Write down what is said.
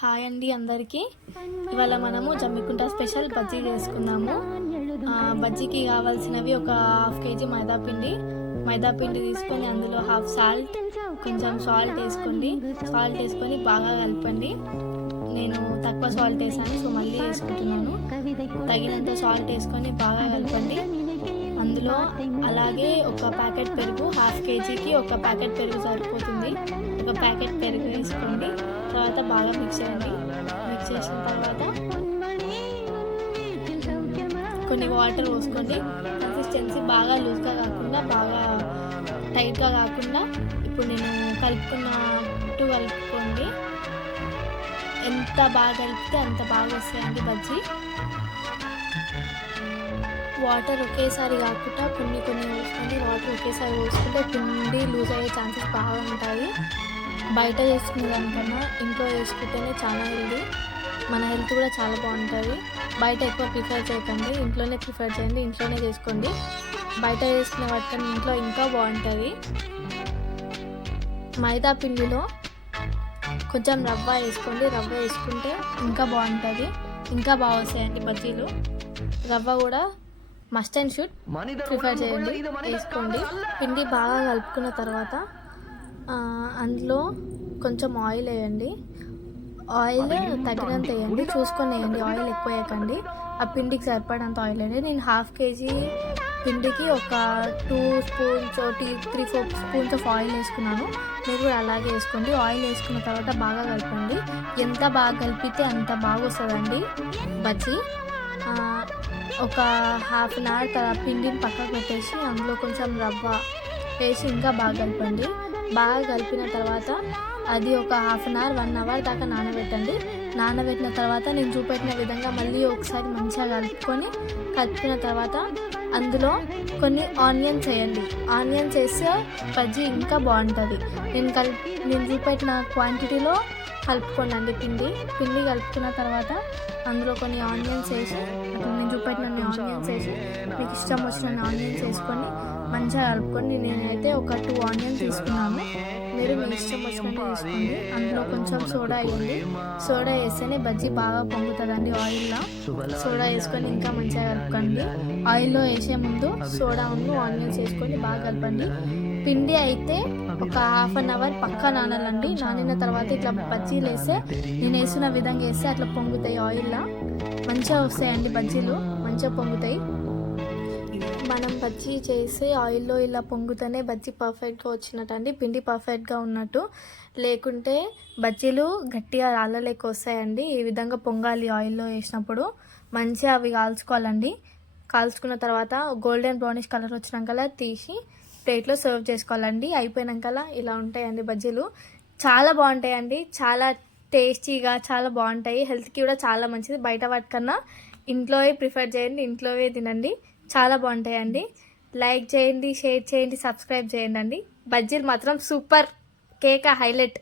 Hi అండి అందరికీ. ఇవాళ మనము జమ్మికుంట స్పెషల్ బజ్జీ చేసుకుందాము. బజ్జీకి కావాల్సినవి ఒక హాఫ్ కేజీ మైదాపిండి తీసుకొని అందులో హాఫ్ సాల్ట్, కొంచెం సాల్ట్ వేసుకొని బాగా కలపండి. నేను తక్కువ సాల్ట్ వేసాను, సో మళ్ళీ వేసుకుంటున్నాను. తగినంత సాల్ట్ వేసుకొని బాగా కలపండి. అందులో అలాగే ఒక ప్యాకెట్ పెరుగు, హాఫ్ కేజీకి ఒక ప్యాకెట్ పెరుగు సరిపోతుంది. ఒక ప్యాకెట్ పెరుగు వేసుకోండి. తర్వాత బాగా మిక్స్ చేయండి. మిక్స్ చేసిన తర్వాత కొన్ని వాటర్ పోసుకోండి. కన్సిస్టెన్సీ బాగా లూజ్గా కాకుండా బాగా టైట్గా కాకుండా ఇప్పుడు నేను కలుపుకోండి. ఎంత బాగా కలిపితే అంత బాగా వస్తాయండి బజ్జీ. వాటర్ ఒకేసారి కాకుండా కొన్ని పోసుకొని వాటర్ ఒకేసారి పోసుకుంటే పిండి లూజ్ అయ్యే ఛాన్సెస్ బాగా ఉంటాయి. బయట చేసుకునే దానికన్నా ఇంట్లో చేసుకుంటేనే చాలా హెల్దీ, మన హెల్త్ కూడా చాలా బాగుంటుంది. బయట ఎక్కువ ప్రిఫర్ చేయకండి, ఇంట్లోనే ప్రిఫర్ చేయండి, ఇంట్లోనే చేసుకోండి. బయట చేసుకునే వాటికన్నా ఇంట్లో ఇంకా బాగుంటుంది. మైదా పిండిలో కొంచెం రవ్వ వేసుకోండి. రవ్వ వేసుకుంటే ఇంకా బాగుంటుంది, ఇంకా బాగా వస్తాయండి బజ్జీలు. రవ్వ కూడా మస్ట్ అండ్ షుడ్ ప్రిఫర్ చేయండి, వేసుకోండి. పిండి బాగా కలుపుకున్న తర్వాత అందులో కొంచెం ఆయిల్ వేయండి. ఆయిల్ తగినంత వేయండి, చూసుకొని వేయండి. ఆయిల్ ఎక్కువ వేయకండి, ఆ పిండికి సరిపడంత ఆయిల్ వేయండి. నేను హాఫ్ కేజీ పిండికి ఒక 2 స్పూన్స్ 3-4 స్పూన్స్ ఆఫ్ ఆయిల్ వేసుకున్నాను. మీరు కూడా అలాగే వేసుకోండి. ఆయిల్ వేసుకున్న తర్వాత బాగా కలపండి. ఎంత బాగా కలిపితే అంత బాగా వస్తుందండి బజ్జీ. ఒక హాఫ్ అన్ అవర్ పిండిని పక్కకు పెట్టేసి అందులో కొంచెం రవ్వ వేసి ఇంకా బాగా కలపండి. బాగా కలిపిన తర్వాత అది ఒక హాఫ్ అన్ అవర్ 1 అవర్ దాకా నానబెట్టండి. నానబెట్టిన తర్వాత నేను చూపెట్టిన విధంగా మళ్ళీ ఒకసారి మంచిగా కలిపిన తర్వాత అందులో కొన్ని ఆనియన్స్ వేయండి. ఆనియన్స్ వేస్తే బజ్జీ ఇంకా బాగుంటుంది. నేను చూపెట్టిన క్వాంటిటీలో కలుపుకోండి. పిండి కలుపుకున్న తర్వాత అందులో కొన్ని ఆనియన్స్ వేసి, నేను చూపెట్టిన ఆనియన్స్ వేసి, మీకు ఇష్టం వచ్చిన ఆనియన్స్ వేసుకొని మంచిగా కలుపుకొని, నేనైతే ఒక 2 ఆనియన్స్ తీసుకున్నాను. మీరు మీ ఇష్టం వచ్చినట్టు తీసుకోండి. అందులో కొంచెం సోడా వేయండి. సోడా వేస్తేనే బజ్జీ బాగా పొంగుతుందండి. ఆయిల్లో సోడా వేసుకొని ఇంకా మంచిగా కలుపుకోండి. ఆయిల్లో వేసే ముందు సోడా ఆనియన్స్ వేసుకొని బాగా కలపండి. పిండి అయితే ఒక హాఫ్ అన్ అవర్ పక్కా నానాలండి. నానిన తర్వాత ఇట్లా బజ్జీలు వేస్తే, నేను వేసిన విధంగా వేస్తే అట్లా పొంగుతాయి. ఆయిల్లో మంచిగా వస్తాయండి బజ్జీలు, మంచిగా పొంగుతాయి. మనం బజ్జీ చేసి ఆయిల్లో ఇలా పొంగుతూనే బజ్జీ పర్ఫెక్ట్గా వచ్చినట్టు అండి, పిండి పర్ఫెక్ట్గా ఉన్నట్టు. లేకుంటే బజ్జీలు గట్టిగా రాళ్ళలేక వస్తాయండి. ఈ విధంగా పొంగాలి. ఆయిల్లో వేసినప్పుడు మంచిగా అవి కాల్చుకోవాలండి. కాల్చుకున్న తర్వాత గోల్డెన్ బ్రౌనిష్ కలర్ వచ్చినాక తీసి ప్లేట్లో సర్వ్ చేసుకోవాలండి. అయిపోయినాక ఇలా ఉంటాయండి బజ్జీలు. చాలా బాగుంటాయండి, చాలా టేస్టీగా చాలా బాగుంటాయి. హెల్త్కి కూడా చాలా మంచిది. బయట వాటికన్నా ఇంట్లోవే ప్రిఫర్ చేయండి, ఇంట్లోవే తినండి, చాలా బాగుంటాయండి. లైక్ చేయండి, షేర్ చేయండి, సబ్స్క్రైబ్ చేయండి అండి. బజ్జీలు మాత్రం సూపర్, కేక హైలైట్.